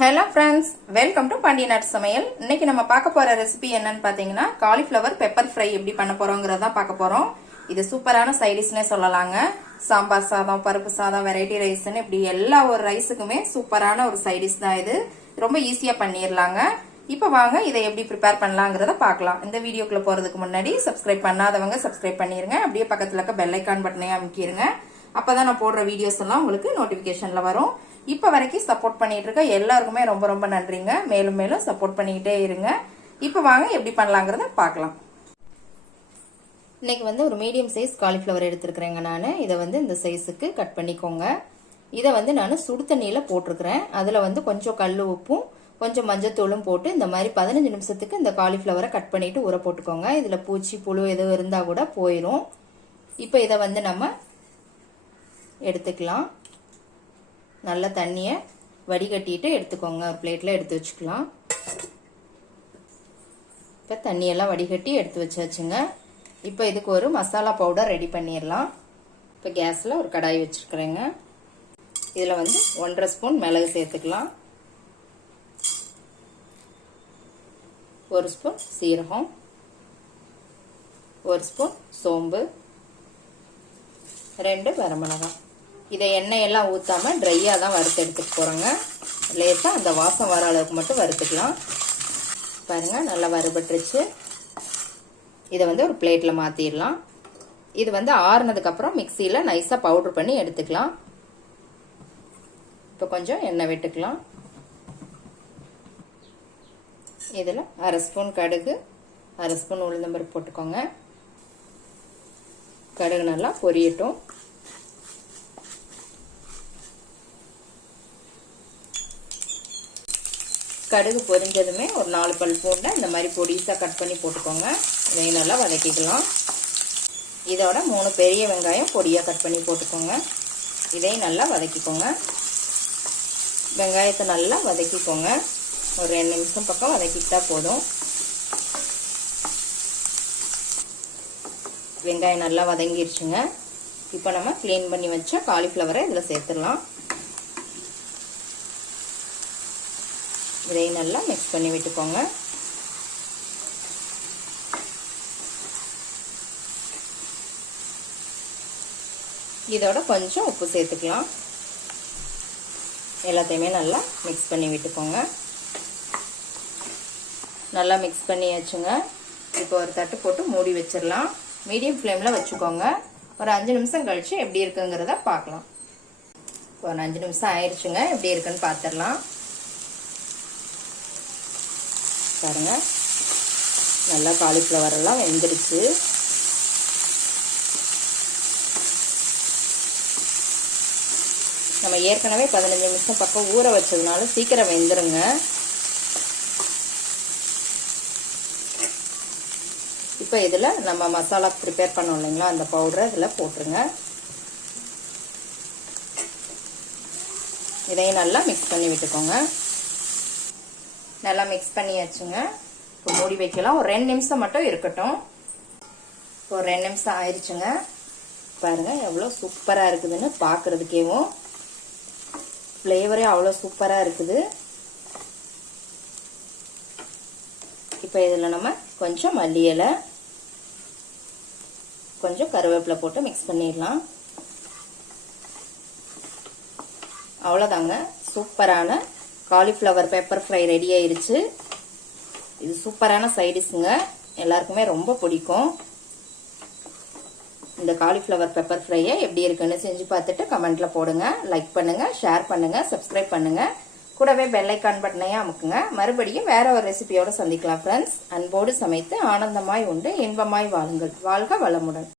Hello friends, welcome to Pandinat சமையல். இன்னைக்கு நம்ம பார்க்க போற ரெசிபி என்னன்னு பாத்தீங்கன்னா காலிஃப்ளவர் பெப்பர் ஃப்ரை எப்படி பண்ண போறோம்ங்கறத பார்க்க போறோம். இது சூப்பரான சைட் டிஷ்னே சொல்லலாங்க. சாம்பார் சாதம், பருப்பு சாதம், வெரைட்டி ரைஸ்னு இப்படி எல்லா ஒரு ரைஸுக்குமே சூப்பரான ஒரு சைட் டிஷ் தான் இது. ரொம்ப ஈஸியா பண்ணிரலாங்க. இப்போ வாங்க இதை எப்படி ப்ரிப்பேர் பண்ணலாம்ங்கறத பார்க்கலாம். இந்த வீடியோக்குள்ள போறதுக்கு முன்னாடி சப்ஸ்கிரைப் பண்ணாதவங்க சப்ஸ்கிரைப் பண்ணிருங்க. அப்படியே பக்கத்துல இருக்க பெல் ஐகான் பட்டனையும் அமுக்கிருங்க. அப்பதான் நான் போடுற வீடியோஸ் எல்லாம் உங்களுக்கு நோட்டிபிகேஷன்ல வரும். இப்ப வரைக்கும் சப்போர்ட் பண்ணிட்டு இருக்க எல்லாருக்குமே ரொம்ப ரொம்ப நன்றிங்க. மேலும் மேலும் சப்போர்ட் பண்ணிக்கிட்டே இருங்க. இப்ப வாங்க எப்படி பண்ணலாங்கிறத பார்க்கலாம். இன்னைக்கு வந்து ஒரு மீடியம் சைஸ் காலிஃப்ளவர் எடுத்துருக்கிறேங்க. நான் இதை வந்து இந்த சைஸுக்கு கட் பண்ணிக்கோங்க. இதை வந்து நான் சுடு தண்ணியில போட்டிருக்கிறேன். அதுல வந்து கொஞ்சம் கல் உப்பும் கொஞ்சம் மஞ்சத்தூளும் போட்டு இந்த மாதிரி 15 நிமிஷத்துக்கு இந்த காலிஃப்ளவரை கட் பண்ணிட்டு ஊற போட்டுக்கோங்க. இதுல பூச்சி புழு எதுவும் இருந்தா கூட போயிடும். இப்போ இதை வந்து நம்ம எடுத்துக்கலாம். நல்ல தண்ணியை வடிகட்டிட்டு எடுத்துக்கோங்க. ஒரு பிளேட்ல எடுத்து வச்சுக்கலாம். இப்போ தண்ணியெல்லாம் வடிகட்டி எடுத்து வச்சாச்சுங்க. இப்போ இதுக்கு ஒரு மசாலா பவுடர் ரெடி பண்ணிடலாம். இப்போ கேஸில் ஒரு கடாய் வச்சுருக்கிறேங்க. இதில் வந்து 1.5 ஸ்பூன் மிளகு சேர்த்துக்கலாம். 1 ஸ்பூன் சீரகம், 1 ஸ்பூன் சோம்பு, 2 வரமிளகாய். இதை எண்ணெயெல்லாம் ஊற்றாம ட்ரையாக தான் வறுத்து எடுத்துட்டு போகிறோங்க. லேசாக அந்த வாசம் வர அளவுக்கு மட்டும் வறுத்துக்கலாம். பாருங்கள், நல்லா வறுபட்டுருச்சு. இதை வந்து ஒரு பிளேட்டில் மாற்றிடலாம். இது வந்து ஆறுனதுக்கப்புறம் மிக்சியில் நைஸாக பவுட்ரு பண்ணி எடுத்துக்கலாம். இப்போ கொஞ்சம் எண்ணெய் விட்டுக்கலாம். இதில் 1/2 ஸ்பூன் கடுகு, 1/2 ஸ்பூன் உளுந்தம்பருப்பு போட்டுக்கோங்க. கடுகு நல்லா பொரியட்டும். கடுகு பொரிஞ்சதுமே ஒரு 4 பல் பூண்டை இந்த மாதிரி பொடிசாக கட் பண்ணி போட்டுக்கோங்க. இதையும் நல்லா வதக்கிக்கலாம். இதோட 3 பெரிய வெங்காயம் பொடியாக கட் பண்ணி போட்டுக்கோங்க. இதையும் நல்லா வதக்கிக்கோங்க. வெங்காயத்தை நல்லா வதக்கிக்கோங்க. ஒரு 2 நிமிஷம் பக்கம் வதக்கிட்டா போதும். வெங்காயம் நல்லா வதங்கிருச்சுங்க. இப்போ நம்ம க்ளீன் பண்ணி வச்ச காலிஃப்ளவரை இதில் சேர்த்துடலாம். இதையும் நல்லா மிக்ஸ் பண்ணி விட்டுக்கோங்க. இதோட கொஞ்சம் உப்பு சேர்த்துக்கலாம். எல்லாத்தையுமே நல்லா மிக்ஸ் பண்ணி விட்டுக்கோங்க. நல்லா மிக்ஸ் பண்ணியாச்சுங்க. இப்போ ஒரு தட்டு போட்டு மூடி வச்சிடலாம். மீடியம் ஃப்ளேமில் வச்சுக்கோங்க. ஒரு 5 நிமிஷம் கழிச்சு எப்படி இருக்குங்கிறத பார்க்கலாம். ஒரு 5 நிமிஷம் ஆயிடுச்சுங்க. எப்படி இருக்குன்னு பார்த்துடலாம். பாருங்க, நல்லா காலிஃப்ளவர் எல்லாம் வெந்துருச்சு. நம்ம ஏற்கனவே 15 நிமிஷம் பக்கம் ஊற வச்சதுனால சீக்கிரம் வெந்துருங்க. இப்போ இதில் நம்ம மசாலா ப்ரிப்பேர் பண்ணோம் இல்லைங்களா, அந்த பவுடரை இதில் போட்டுருங்க. இதையும் நல்லா மிக்ஸ் பண்ணி விட்டுக்கோங்க. நல்லா மிக்ஸ் பண்ணியாச்சுங்க. இப்போ மூடி வைக்கலாம். ஒரு 2 நிமிஷம் மட்டும் இருக்கட்டும். இப்போ ஒரு 2 நிமிஷம் ஆயிடுச்சுங்க. பாருங்க எவ்வளோ சூப்பராக இருக்குதுன்னு பார்க்கறதுக்கேவும். ஃப்ளேவரே அவ்வளோ சூப்பராக இருக்குது. இப்போ இதில் நம்ம கொஞ்சம் மல்லி இலை, கொஞ்சம் கருவேப்பிலை போட்டு மிக்ஸ் பண்ணிடலாம். அவ்வளோதாங்க, சூப்பரான காலிஃப்ளவர் பெப்பர் ஃப்ரை ரெடி ஆயிருச்சு. இது சூப்பரான சைட் டிஷ்ங்க. எல்லாருக்குமே ரொம்ப பிடிக்கும். இந்த காலிஃப்ளவர் பெப்பர் ஃப்ரையை எப்படி இருக்குன்னு செஞ்சு பார்த்துட்டு கமெண்ட்ல போடுங்க. லைக் பண்ணுங்க, ஷேர் பண்ணுங்க, சப்ஸ்கிரைப் பண்ணுங்க. கூடவே பெல் ஐகான் பட்டனையும் அமுக்குங்க. மறுபடியும் வேற ஒரு ரெசிபியோட சந்திக்கலாம் ஃப்ரெண்ட்ஸ். அன்போடு சமைத்து ஆனந்தமாய் உண்டு இன்பமாய் வாழுங்கள். வாழ்க வளமுடன்.